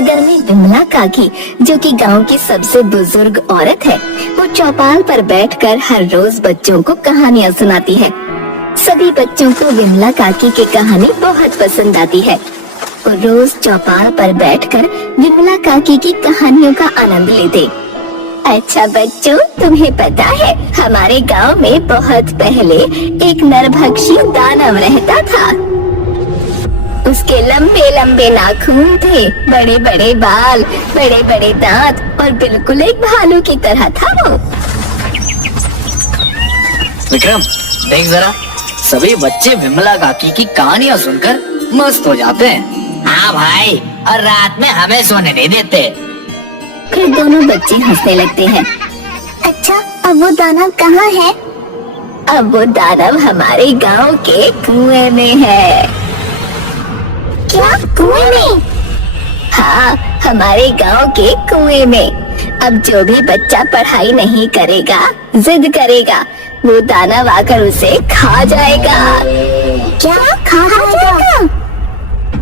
नगर में विमला काकी, जो कि गांव की सबसे बुजुर्ग औरत है, वो चौपाल पर बैठकर हर रोज बच्चों को कहानियाँ सुनाती है। सभी बच्चों को विमला काकी की कहानी बहुत पसंद आती है। वो रोज चौपाल पर बैठकर विमला काकी की कहानियों का आनंद लेते। अच्छा बच्चों, तुम्हें पता है हमारे गांव में बहुत पहले एक नरभक्षी दानव रहता था। उसके लंबे लंबे नाखून थे, बड़े बड़े बाल, बड़े बड़े दांत और बिल्कुल एक भालू की तरह था वो। विक्रम, देख जरा, सभी बच्चे विमला काकी की कहानियाँ सुनकर मस्त हो जाते हैं। हाँ भाई, और रात में हमें सोने नहीं देते। फिर दोनों बच्चे हंसने लगते हैं। अच्छा, अब वो दानव कहाँ है? अब वो दानव हमारे गांव के कुएं में है। क्या कुएं में? हाँ, हमारे गांव के कुएं में। अब जो भी बच्चा पढ़ाई नहीं करेगा, जिद करेगा, वो दानव आकर उसे खा जाएगा। क्या खा जाएगा?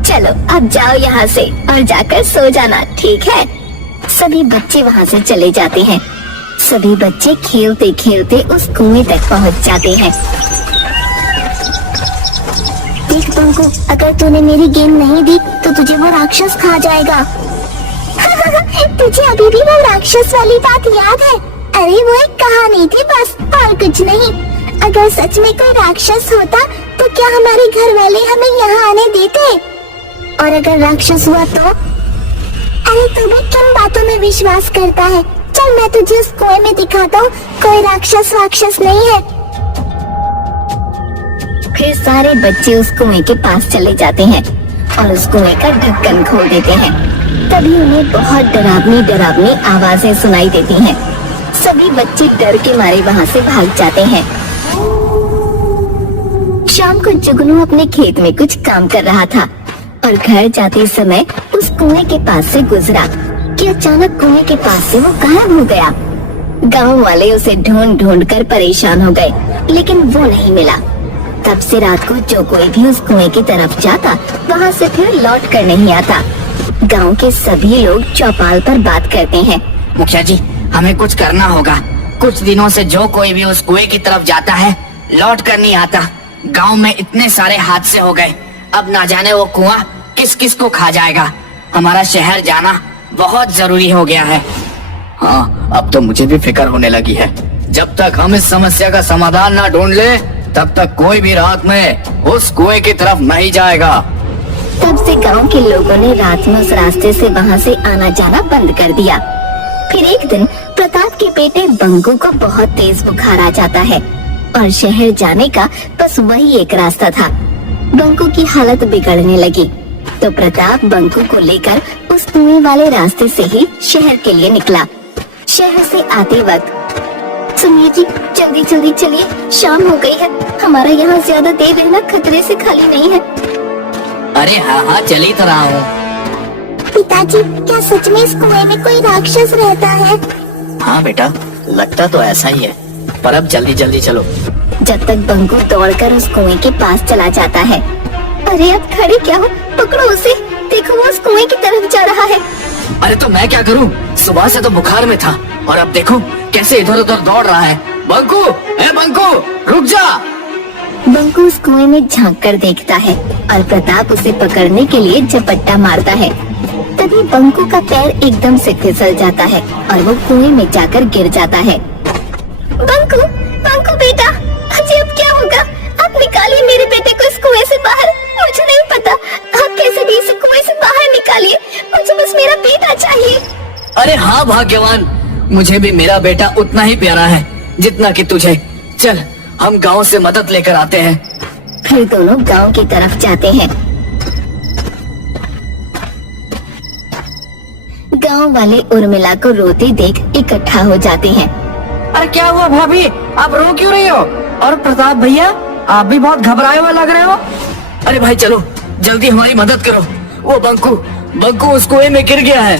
चलो अब जाओ यहाँ से और जाकर सो जाना, ठीक है? सभी बच्चे वहाँ से चले जाते हैं। सभी बच्चे खेलते खेलते उस कुएं तक पहुँच जाते हैं। देख बंकू, अगर तूने मेरी गेंद नहीं दी तो तुझे वो राक्षस खा जाएगा। तुझे अभी भी वो राक्षस वाली बात याद है? अरे वो एक कहानी थी बस, और कुछ नहीं। अगर सच में कोई राक्षस होता तो क्या हमारे घर वाले हमें यहाँ आने देते? और अगर राक्षस हुआ तो? अरे तू भी किन बातों में विश्वास करता है? चल मैं तुझे उस कुएं में दिखाता हूँ, कोई राक्षस नहीं है। फिर सारे बच्चे उस कुएं के पास चले जाते हैं और उस कुएं का ढक्कन खोल देते हैं। तभी उन्हें बहुत डरावनी आवाजें सुनाई देती हैं। सभी बच्चे डर के मारे वहाँ से भाग जाते हैं। शाम को जुगनू अपने खेत में कुछ काम कर रहा था और घर जाते समय उस कुएं के पास से गुजरा कि अचानक कुएं के पास से वो गायब हो गया। गांव वाले उसे ढूंढ ढूंढ कर परेशान हो गए, लेकिन वो नहीं मिला। तब से रात को जो कोई भी उस कुएं की तरफ जाता, वहाँ से फिर लौट कर नहीं आता। गांव के सभी लोग चौपाल पर बात करते हैं। मुखिया जी, हमें कुछ करना होगा। कुछ दिनों से जो कोई भी उस कुएं की तरफ जाता है, लौट कर नहीं आता। गांव में इतने सारे हादसे हो गए, अब ना जाने वो कुआं किस किस को खा जाएगा। हमारा शहर जाना बहुत जरूरी हो गया है। हाँ, अब तो मुझे भी फिक्र होने लगी है। जब तक हम इस समस्या का समाधान ना ढूंढ ले, तब तक कोई भी रात में उस कुएं की तरफ नहीं जाएगा। तब से गांव के लोगों ने रात में उस रास्ते से वहाँ से आना जाना बंद कर दिया। फिर एक दिन प्रताप के बेटे बंकू को बहुत तेज बुखार आ जाता है और शहर जाने का बस वही एक रास्ता था। बंकू की हालत बिगड़ने लगी तो प्रताप बंकू को लेकर उस कुएं वाले रास्ते से ही शहर के लिए निकला। शहर से आते वक्त, सुनिए जी, जल्दी जल्दी चलिए, शाम हो गई है। हमारा यहाँ ज्यादा देर रहना खतरे से खाली नहीं है। अरे हाँ, चली तो रहा हूँ। पिताजी, क्या सच में इस कुएं में कोई राक्षस रहता है? हाँ बेटा, लगता तो ऐसा ही है, पर अब जल्दी जल्दी चलो। जब तक बंकू दौड़कर उस कुएं के पास चला जाता है। अरे अब खड़े क्या हो, पकड़ो उसे, देखो वो उस कुएं की तरफ जा रहा है। अरे तो मैं क्या करूं? सुबह से तो बुखार में था और अब देखो कैसे इधर उधर दौड़ रहा है। बंकू, ए बंकू, रुक जा। बंकू उस कुएं में झांक कर देखता है और प्रताप उसे पकड़ने के लिए झपट्टा मारता है। तभी बंकू का पैर एकदम से फिसल जाता है और वो कुएं में जाकर गिर जाता है। बंकू, बंकू बेटा, अजी अब क्या होगा? आप निकालिए मेरे बेटे को इस कुएं से बाहर। मुझे नहीं पता, आप कैसे भी इसे कुएं से बाहर निकालिए, मुझे बस मेरा बेटा चाहिए। अरे हाँ भाग्यवान, मुझे भी मेरा बेटा उतना ही प्यारा है जितना कि तुझे। चल, हम गांव से मदद लेकर आते हैं। फिर दोनों गांव की तरफ जाते हैं। गांव वाले उर्मिला को रोते देख इकट्ठा हो जाते हैं। अरे क्या हुआ भाभी, आप रो क्यों रही हो? और प्रताप भैया, आप भी बहुत घबराए हुए लग रहे हो। अरे भाई चलो, जल्दी हमारी मदद करो। वो बंकू उस कुएं में गिर गया है।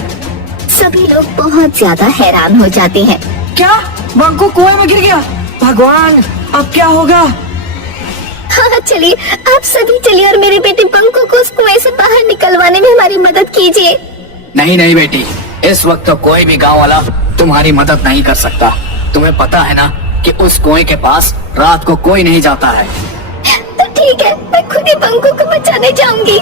सभी लोग बहुत ज्यादा हैरान हो जाते हैं। क्या? बंकू कुएं में गिर गया? भगवान, अब क्या होगा? हाँ चलिए, आप सभी चलिए और मेरे बेटे बंकू को उस कुएं से बाहर निकलवाने में हमारी मदद कीजिए। नहीं नहीं बेटी, इस वक्त तो कोई भी गांव वाला तुम्हारी मदद नहीं कर सकता। तुम्हें पता है ना कि उस कुएं के पास रात को कोई नहीं जाता है। तो ठीक है, मैं खुद ही बंकू को बचाने जाऊंगी।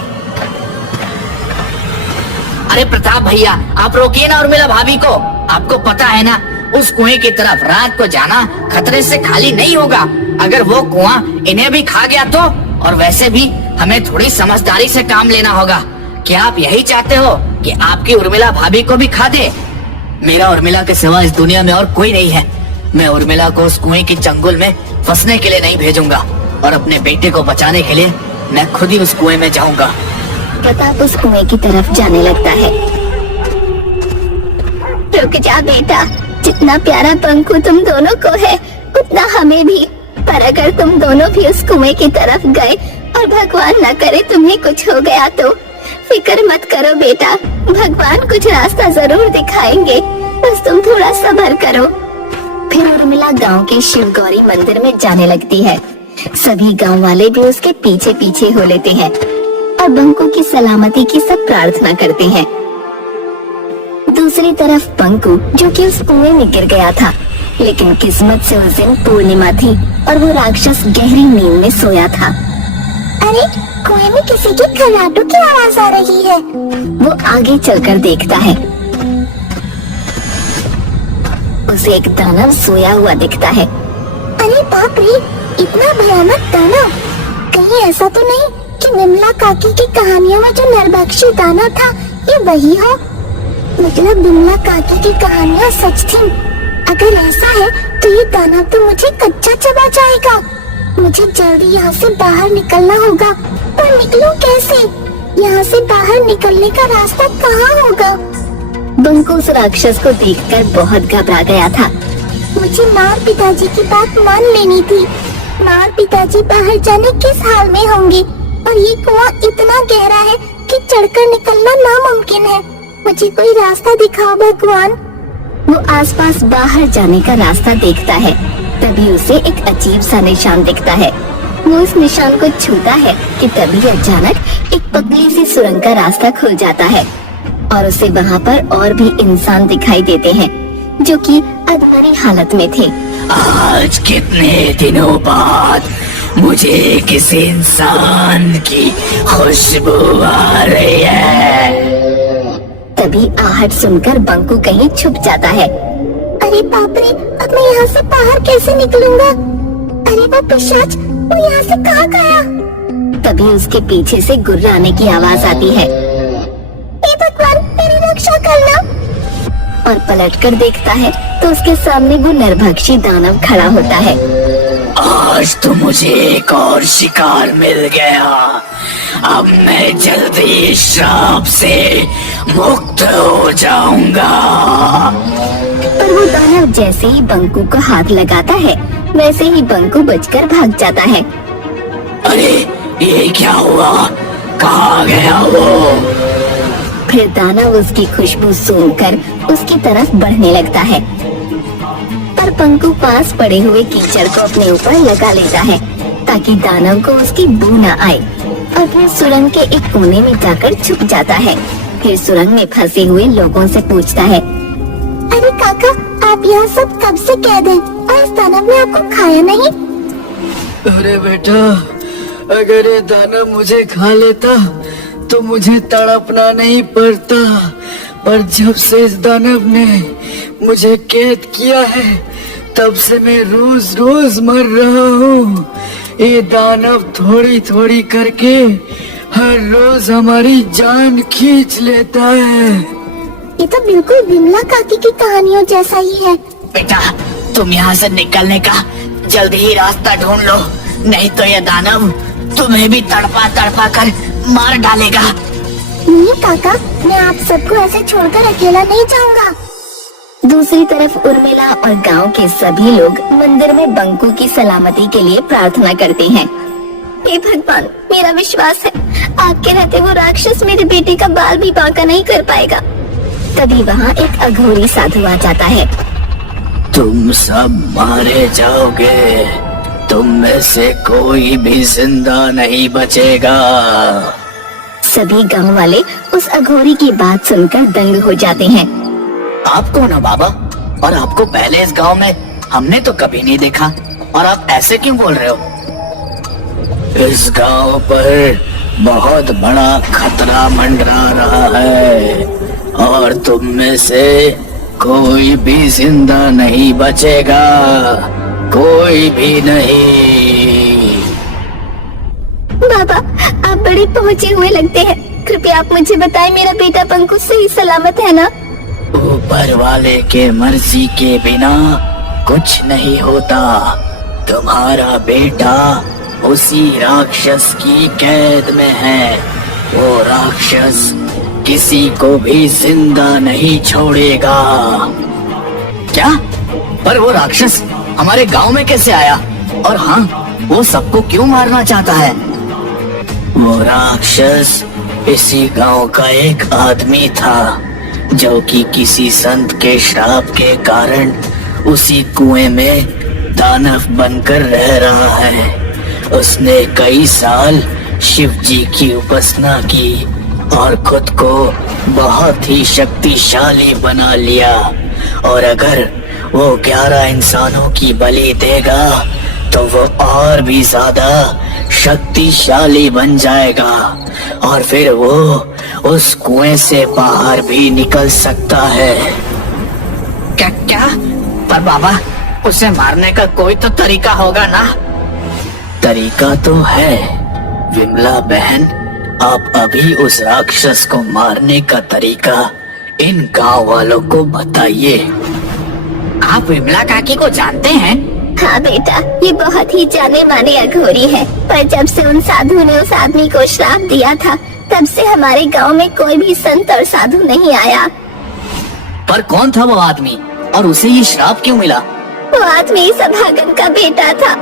अरे प्रताप भैया, आप रोकिए ना उर्मिला भाभी को। आपको पता है ना, उस कुएं की तरफ रात को जाना खतरे से खाली नहीं होगा। अगर वो कुआं इन्हें भी खा गया तो? और वैसे भी हमें थोड़ी समझदारी से काम लेना होगा। क्या आप यही चाहते हो कि आपकी उर्मिला भाभी को भी खा दे? मेरा उर्मिला के सिवा इस दुनिया में और कोई नहीं है। मैं उर्मिला को उस कुएं की चंगुल में फंसने के लिए नहीं भेजूंगा, और अपने बेटे को बचाने के लिए मैं खुद ही उस कुएं में जाऊंगा। प्रताप उस कुएं की तरफ जाने लगता है। रुक जा बेटा, जितना प्यारा बंकू तुम दोनों को है उतना हमें भी। पर अगर तुम दोनों भी उस कुएं की तरफ गए और भगवान न करे तुम्हें कुछ हो गया तो फिक्र मत करो बेटा, भगवान कुछ रास्ता जरूर दिखाएंगे, बस तुम थोड़ा सब्र करो। फिर उर्मिला गांव के शिव गौरी मंदिर में जाने लगती है। सभी गांव वाले भी उसके पीछे पीछे हो लेते हैं और बंकू की सलामती की सब प्रार्थना करते हैं। दूसरी तरफ बंकू, जो कि उस कुएं में गिर गया था, लेकिन किस्मत से उस दिन पूर्णिमा थी और वो राक्षस गहरी नींद में सोया था। अरे कुएं में किसी के खर्राटों की आवाज आ रही है। वो आगे चलकर देखता है, उसे एक दानव सोया हुआ दिखता है। अरे बाप रे, इतना भयानक दानव! कहीं ऐसा तो नहीं कि विमला काकी की कहानियों में जो नरभक्षी दानव था ये वही हो? मतलब विमला काकी की कहानियाँ सच थी। अगर ऐसा है तो ये दानव तो मुझे कच्चा चबा जाएगा। मुझे जल्दी यहाँ से बाहर निकलना होगा, पर निकलूं कैसे? यहाँ से बाहर निकलने का रास्ता कहाँ होगा? बंकू उस राक्षस को देखकर बहुत घबरा गया था। मुझे माँ और पिताजी की बात मान लेनी थी। माँ और पिताजी बाहर जाने किस हाल में होंगे, और ये कुआं इतना गहरा है कि चढ़कर निकलना नामुमकिन है। मुझे कोई रास्ता दिखाओ भगवान। वो आसपास बाहर जाने का रास्ता देखता है, तभी उसे एक अजीब सा निशान दिखता है। वो उस निशान को छूता है कि तभी अचानक एक पतली सी सुरंग का रास्ता खुल जाता है और उसे वहाँ पर और भी इंसान दिखाई देते हैं जो कि अधमरी हालत में थे। आज कितने दिनों बाद मुझे किसी इंसान की खुशबू आ रही है। तभी आहट सुनकर बंकू कहीं छुप जाता है। अरे बाप रे, अब मैं यहाँ से बाहर कैसे निकलूंगा? अरे वो पिशाच, वो यहाँ से कहाँ गया? तभी उसके पीछे से गुर्राने की आवाज आती है। हे भगवान, मेरी रक्षा करना। और पलटकर देखता है तो उसके सामने वो नरभक्षी दानव खड़ा होता है। आज तो मुझे एक और शिकार मिल गया। अब मैं जल्दी श्राप से मुक्त हो जाऊंगा। पर वो दानव जैसे ही बंकू को हाथ लगाता है वैसे ही बंकू बचकर भाग जाता है। अरे ये क्या हुआ? कहाँ गया वो? फिर दानव उसकी खुशबू सूंघकर उसकी तरफ बढ़ने लगता है, पर बंकू पास पड़े हुए कीचड़ को अपने ऊपर लगा लेता है ताकि दानव को उसकी बू न आए, और फिर सुरंग के एक कोने में जाकर छुप जाता है। फिर सुरंग में फंसे हुए लोगों से पूछता है, अरे काका, आप यहाँ सब कब से कैद हैं और इस दानव ने आपको खाया नहीं? अरे बेटा, अगर ये दानव मुझे खा लेता तो मुझे तड़पना नहीं पड़ता, पर जब से इस दानव ने मुझे कैद किया है तब से मैं रोज रोज मर रहा हूँ। ये दानव थोड़ी थोड़ी करके हर रोज हमारी जान खींच लेता है। ये तो बिल्कुल विमला काकी की कहानियों जैसा ही है। बेटा, तुम यहाँ से निकलने का जल्दी ही रास्ता ढूंढ लो, नहीं तो ये दानव तुम्हें भी तड़पा तड़पा कर मार डालेगा। नहीं काका, मैं आप सबको ऐसे छोड़कर अकेला नहीं जाऊंगा। दूसरी तरफ उर्मिला और गांव के सभी लोग मंदिर में बंकू की सलामती के लिए प्रार्थना करते हैं। हे भगवान, मेरा विश्वास है आपके रहते वो राक्षस मेरे बेटे का बाल भी बांका नहीं कर पाएगा। तभी वहाँ एक अघोरी साधु आ जाता है। तुम सब मारे जाओगे, तुम में से कोई भी जिंदा नहीं बचेगा। सभी गांव वाले उस अघोरी की बात सुनकर दंग हो जाते हैं। आप कौन हो बाबा? और आपको पहले इस गांव में हमने तो कभी नहीं देखा, और आप ऐसे क्यों बोल रहे हो? इस गांव पर बहुत बड़ा खतरा मंडरा रहा है और तुम में से कोई भी जिंदा नहीं बचेगा, कोई भी नहीं। बाबा, आप बड़े पहुँचे हुए लगते हैं। कृपया आप मुझे बताएं, मेरा बेटा पंकु सही सलामत है ना? ऊपर वाले के मर्जी के बिना कुछ नहीं होता। तुम्हारा बेटा उसी राक्षस की कैद में है। वो राक्षस किसी को भी जिंदा नहीं छोड़ेगा। क्या? पर वो राक्षस हमारे गांव में कैसे आया? और हाँ, वो सबको क्यों मारना चाहता है? वो राक्षस इसी गांव का एक आदमी था जो कि किसी संत के श्राप के कारण उसी कुएं में दानव बनकर रह रहा है। उसने कई साल शिव जी की उपासना की और खुद को बहुत ही शक्तिशाली बना लिया। और अगर वो 11 इंसानों की बलि देगा तो वो और भी ज्यादा शक्तिशाली बन जाएगा और फिर वो उस कुएं से बाहर भी निकल सकता है। क्या क्या? पर बाबा, उसे मारने का कोई तो तरीका होगा ना? तरीका तो है विमला बहन। आप अभी उस राक्षस को मारने का तरीका इन गांव वालों को बताइए। आप विमला काकी को जानते हैं? हाँ बेटा, ये बहुत ही जाने माने अघोरी है। पर जब से उन साधु ने उस आदमी को श्राप दिया था, तब से हमारे गांव में कोई भी संत और साधु नहीं आया। पर कौन था वो आदमी और उसे ये श्राप क्यों मिला? वो आदमी सभागन का बेटा था।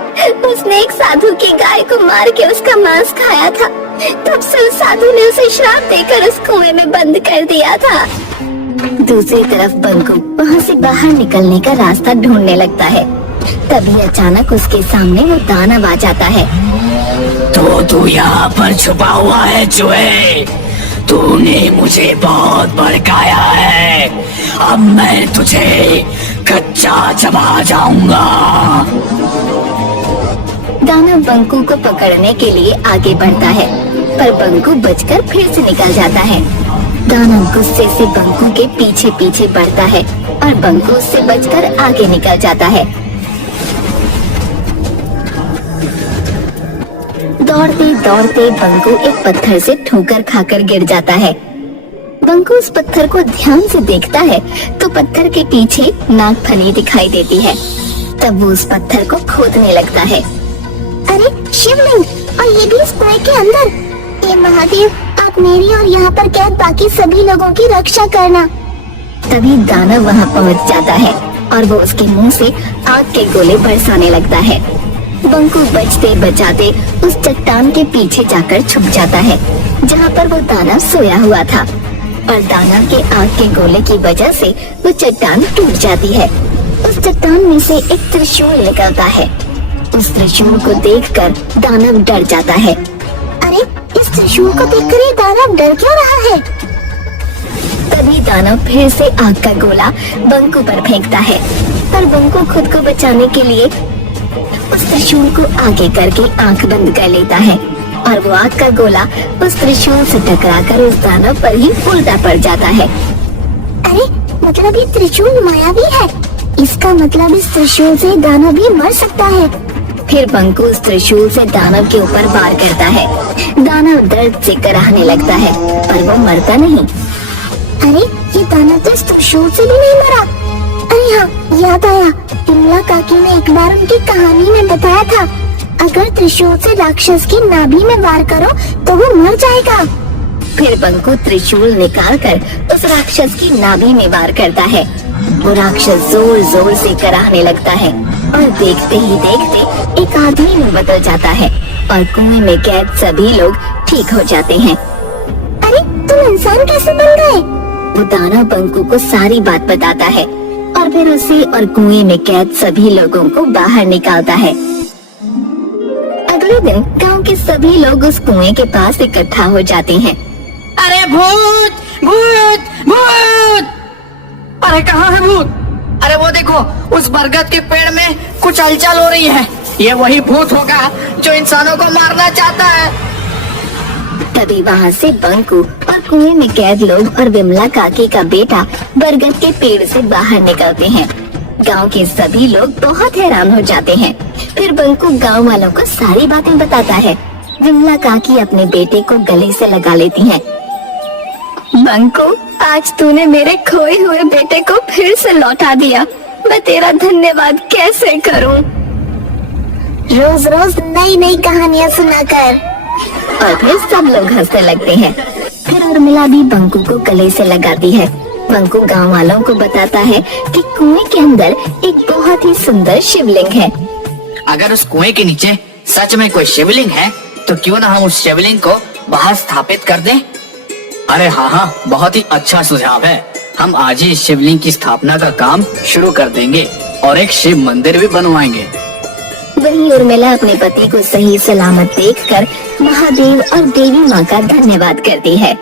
उसने एक साधु की गाय को मार के उसका मांस खाया था। तब से उस साधु ने उसे श्राप देकर उस कुएं में बंद कर दिया था। दूसरी तरफ बंकू वहाँ से बाहर निकलने का रास्ता ढूंढने लगता है। तभी अचानक उसके सामने वो दानव आ जाता है। तो तू यहाँ पर छुपा हुआ है चूहे? तूने मुझे बहुत भड़काया है। अब मैं तुझे कच्चा चबा जाऊंगा। दानव बंकू को पकड़ने के लिए आगे बढ़ता है, पर बंकू बचकर फिर से निकल जाता है। दानव गुस्से से बंकू के पीछे पीछे बढ़ता है और बंकू उससे बचकर आगे निकल जाता है। दौड़ते दौड़ते बंकू एक पत्थर से ठोकर खाकर गिर जाता है। बंकू उस पत्थर को ध्यान से देखता है तो पत्थर के पीछे नागफनी दिखाई देती है। तब वो उस पत्थर को खोदने लगता है। अरे शिवलिंग, और ये भी इस कुएं के अंदर। हे महादेव, आप मेरी और यहाँ पर कैद बाकी सभी लोगों की रक्षा करना। तभी दानव वहाँ पहुँच जाता है और वो उसके मुंह से आग के गोले बरसाने लगता है। बंकू बचते बचाते उस चट्टान के पीछे जाकर छुप जाता है जहाँ पर वो दानव सोया हुआ था, और दानव के आग के गोले की वजह से वो चट्टान टूट जाती है। उस चट्टान में से एक त्रिशूल निकलता है। उस त्रिशूल को देखकर दानव डर जाता है। अरे, इस त्रिशूल को देखकर ये दानव डर क्यों रहा है? तभी दानव फिर से आग का गोला बंकू पर फेंकता है, पर बंकू खुद को बचाने के लिए उस त्रिशूल को आगे करके आंख बंद कर लेता है और वो आग का गोला उस त्रिशूल से टकराकर उस दानव पर ही उल्टा पड़ जाता है। अरे, मतलब ये त्रिशूल मायावी है। इसका मतलब इस त्रिशूल से दानव भी मर सकता है। फिर बंकू उस त्रिशूल से दानव के ऊपर वार करता है। दानव दर्द से कराहने लगता है, पर वो मरता नहीं। अरे, ये दानव तो इस त्रिशूल से भी नहीं मरा। अरे हाँ, याद आया, विमला काकी ने एक बार उनकी कहानी में बताया था, अगर त्रिशूल से राक्षस की नाभि में वार करो तो वो मर जाएगा। फिर बंकू त्रिशूल निकालकर उस राक्षस की नाभि में वार करता है। वो राक्षस जोर जोर से कराहने लगता है और देखते ही देखते एक आदमी में बदल जाता है और कुएं में कैद सभी लोग ठीक हो जाते हैं। अरे, तुम इंसान कैसे बन गए? वो दानव बंकू को सारी बात बताता है और फिर उसे और कुएं में कैद सभी लोगों को बाहर निकालता है। अगले दिन गांव के सभी लोग उस कुएं के पास इकट्ठा हो जाते हैं अरे भूत भूत भूत! अरे कहाँ है भूत? अरे वो देखो, उस बरगद के पेड़ में कुछ हलचल हो रही है। ये वही भूत होगा जो इंसानों को मारना चाहता है। तभी वहाँ से बंकू और कुएं में कैद लोग और विमला काकी का बेटा बरगद के पेड़ से बाहर निकलते हैं। गांव के सभी लोग बहुत हैरान हो जाते हैं। फिर बंकू गांव वालों को सारी बातें बताता है। विमला काकी अपने बेटे को गले से लगा लेती हैं। बंकू, आज तूने मेरे खोए हुए बेटे को फिर से लौटा दिया। मैं तेरा धन्यवाद कैसे करूं? रोज रोज नई नई कहानियां सुनाकर। और फिर सब लोग हंसने लगते हैं। फिर उर्मिला भी बंकू को गले से लगाती है। बंकू गांव वालों को बताता है कि कुएं के अंदर एक बहुत ही सुंदर शिवलिंग है। अगर उस कुएं के नीचे सच में कोई शिवलिंग है तो क्यों ना हम उस शिवलिंग को बाहर स्थापित कर दें? अरे हाँ, बहुत ही अच्छा सुझाव है। हम आज ही इस शिवलिंग की स्थापना का काम शुरू कर देंगे और एक शिव मंदिर भी बनवाएंगे। वहीं उर्मिला अपने पति को सही सलामत देखकर महादेव और देवी माँ का धन्यवाद करती है।